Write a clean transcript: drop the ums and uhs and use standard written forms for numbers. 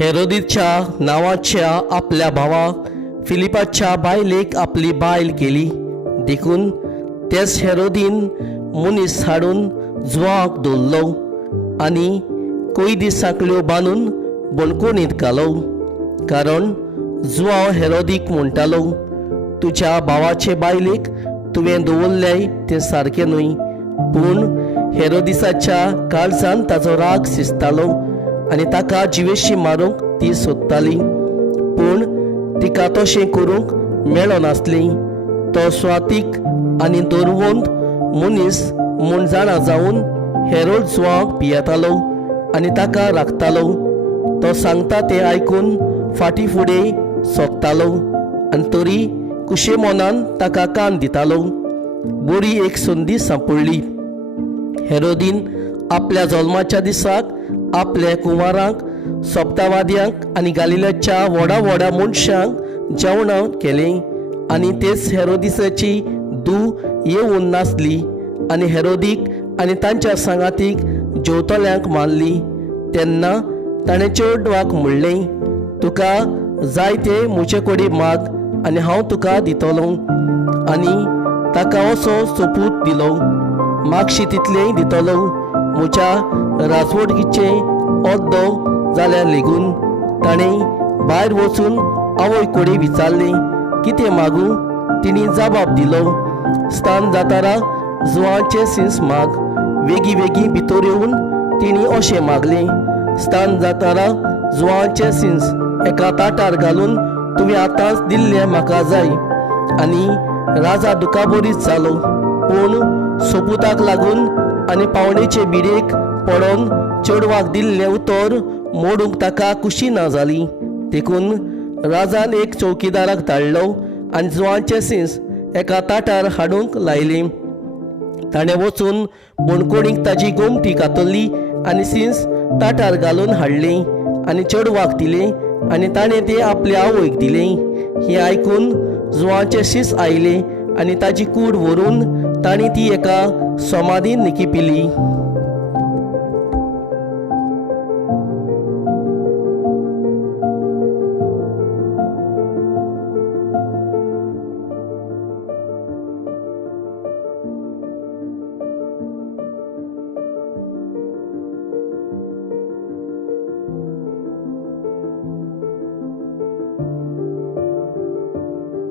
हेरोदीच्या नावाच्या आपल्या भावा फिलिपाच्या बायलेक आपली बायल केली देखून तेच हेरोदीन मनीस हाडून जुवाक दवरलो आनी कैदी सांकल्यो बांदून बंदखणींत घालो. कारण जुवांव हेरोदीक म्हणटालो, तुज्या भावाचे बायलेक तुवें दवरलें तें सारकें न्हय. पूण हेरोदिसाच्या काळजांत ताचो राग शिजतालो आनी ताका जिवेशी मारूंक ती सोदताली. पूण तिका तशें करूंक मेळ्ळो नासलें. तो स्वातीक आनी दोरवंत मनीस म्हूण जाणा जावन हेरोद जुवांक पियेतालो आनी ताका राखतालो. तो सांगता तें आयकून फाटीं फुडें सोंपतालो आनी तरी कुशे मोनान ताका कान दितालो. बरी एक संदी सांपडली. हेरोदीन आपल्या जल्माच्या दिसाक आपल्या कुंवारांक, सोपतावाद्यांक आनी गालिल्याच्या व्हडा व्हडा मनशांक जेवणां केलें आनी तेच हेरोदिसाची धूव येवून नाचली आनी हेरोदीक आनी तांच्या सांगातीक जेवतल्यांक मारली. तेन्ना ताणें चेडवाक म्हणलें, तुका जाय तें म्हजे कडेन माग आनी हांव तुका दितलो. आनी ताका असो सोपूत दिलो, मागशी तितलें दितलो. म्हज्या राजवटीचें अर्दो जाल्यार लेगून ताणें भायर वचून आवय कडेन विचारलें, कितें मागूं? तिणी जबाब दिलो, स्थान जातारा जुवांचे सिंस माग. वेगी वेगी भितर येवन तिणी अशें मागलें, स्थान जातारा जुवांचे सिंस एका ताटार घालून तुवें आतांच दिल्लें म्हाका जाय. आनी राजा दुखाबरीत जालो. पूण सोपुताक लागून आनी पावणेचे बिडेक पडोन चेडवाक दिल्लें उतर मोडूंक ताका कुशी ना जाली. देखून राजान एक चौकीदाराक धाडलो आनी जुवांचे सिंस एका ताटार हाडूंक लायलें. ताणें वचून बंदखणीक ताजी गोमटी घातली आनी सिंस ताटार घालून हाडलें आनी चेडवाक दिलें आनी ताणें तें आपल्या आवयक दिलें. हें आयकून जुवांचे सिंस आयले आनी ताजी कूड व्हरून तांणी ती एका समाधीन निकिपिली.